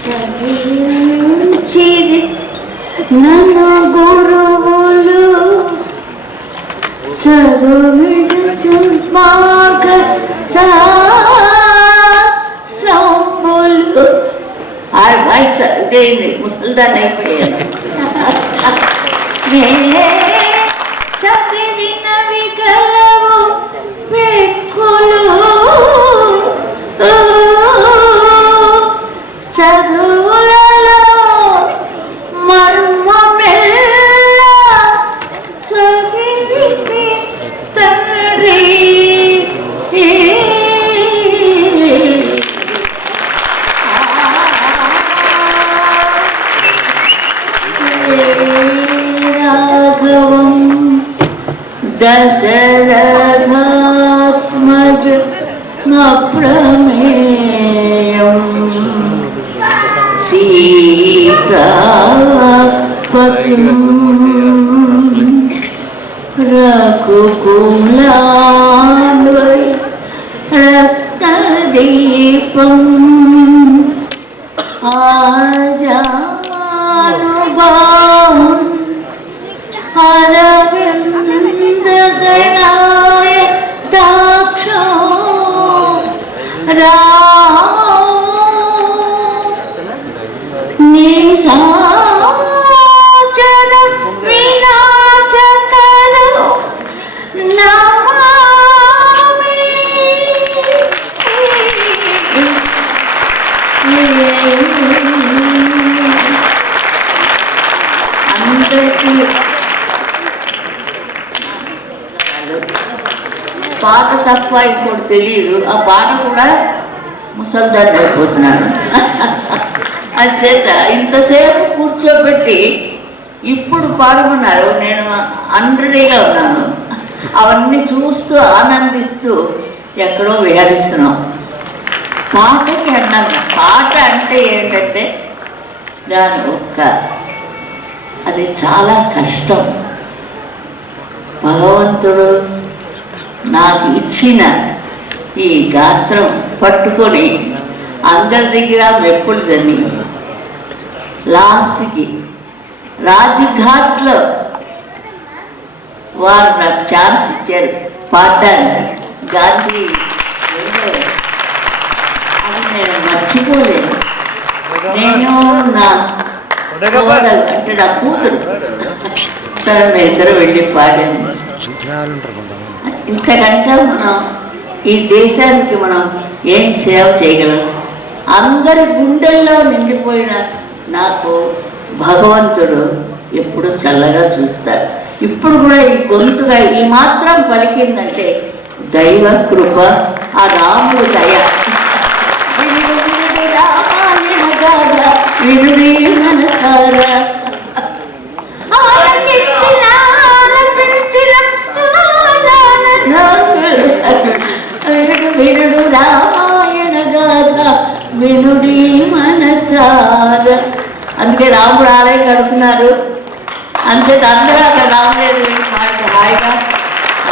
చదివించిరి. నన్ను గురువులు చదువుడు మార్గ సంబులు ఆ వాయిస్ ఇదేంది ముసల్దాన్ అయిపోయాను. నేనే చదివినవి గలవు పెక్కులు. राघवं दशरथात्मज न प्रमेयम् सीतापतिं रघुकुलान्वै रक्तदीपम् आजानो Oh. పాట తప్ప ఇంకోటి తెలియదు ఆ పాట కూడా ముసల్దాన్ని అయిపోతున్నాను చేత ఇంతసేపు కూర్చోబెట్టి ఇప్పుడు పాడమన్నారు నేను అండ్రడీగా ఉన్నాను. అవన్నీ చూస్తూ ఆనందిస్తూ ఎక్కడో విహరిస్తున్నాం. పాటకి అన్నాను పాట అంటే ఏంటంటే దాని ఒక్క అది చాలా కష్టం. భగవంతుడు నాకు ఇచ్చిన ఈ గాత్రం పట్టుకొని అందరి దగ్గర మెప్పులు జన్ని లాస్ట్కి రాజఘాట్లో వారు నాకు ఛాన్స్ ఇచ్చారు పాడడానికి. గాంధీ అది నేను మర్చిపోలేను. నేను నా కోడలు అంటే నా కూతురు. తన ఇద్దరు వెళ్ళి పాడాను. ఇంతకంటే మనం ఈ దేశానికి మనం ఏం సేవ చేయగలం? అందరి గుండెల్లో నిండిపోయిన నాకు భగవంతుడు ఎప్పుడు చల్లగా చూస్తారు ఇప్పుడు కూడా ఈ గొంతుగా ఈ మాత్రం పలికిందంటే దైవ కృప ఆ రాముడు దయ. రామాయణ వినుడి మనసారా. వినుడి మనసార. అందుకే రాముడు ఆలయం కడుతున్నారు. అంచేత అందరూ అక్కడ రామదేవి వెళ్ళి హాయిగా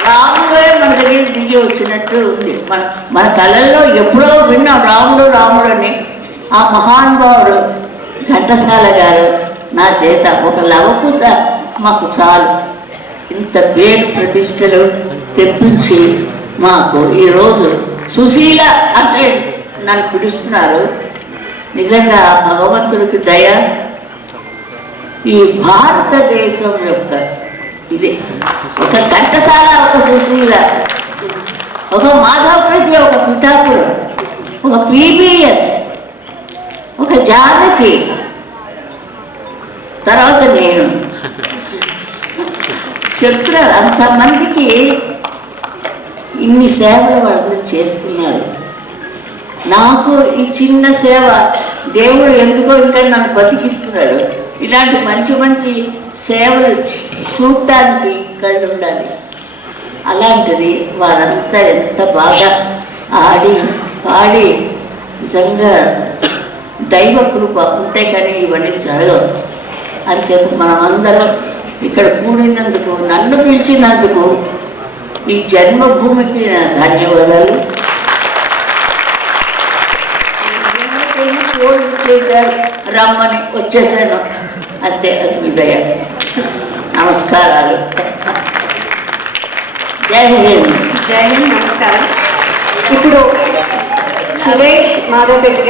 రాముడే మన దగ్గర దిగి వచ్చినట్టు ఉంది. మన మన కళల్లో ఎప్పుడో విన్నాం రాముడు రాముడు అని. ఆ మహానుభావుడు ఘంటసాల గారు నా చేత ఒక లవకుశ మాకు చాలు. ఇంత పేరు ప్రతిష్టలు తెప్పించి మాకు ఈరోజు సుశీల అంటే నన్ను పిలుస్తున్నారు. నిజంగా భగవంతుడికి దయ ఈ భారతదేశం యొక్క ఇది ఒక ఘంటసాల ఒక సుశీల ఒక మాధవప్రతి ఒక పిఠాపురం ఒక పీబీఎస్ ఒక జానకి తర్వాత నేను. చెప్తున్నారు అంతమందికి ఇన్ని సేవలు వాళ్ళందరూ చేసుకున్నారు. నాకు ఈ చిన్న సేవ దేవుడు ఎందుకో ఇంకా నన్ను బతికిస్తున్నాడు. ఇలాంటి మంచి మంచి సేవలు చూడటానికి కళ్ళు ఉండాలి. అలాంటిది వారంతా ఎంత బాగా ఆడి పాడి నిజంగా దైవ కృప ఉంటే కానీ ఇవన్నీ జరగవు. అంచేత మనం అందరం ఇక్కడ కూడినందుకు నన్ను పిలిచినందుకు ఈ జన్మభూమికి ధన్యవాదాలు. చేశారు రమ్మని వచ్చేసాను. అంతే అది మీ దయ. నమస్కారాలు. జై హింద్. జై హింద్ నమస్కారం. ఇప్పుడు సురేష్ మాధవపెట్టి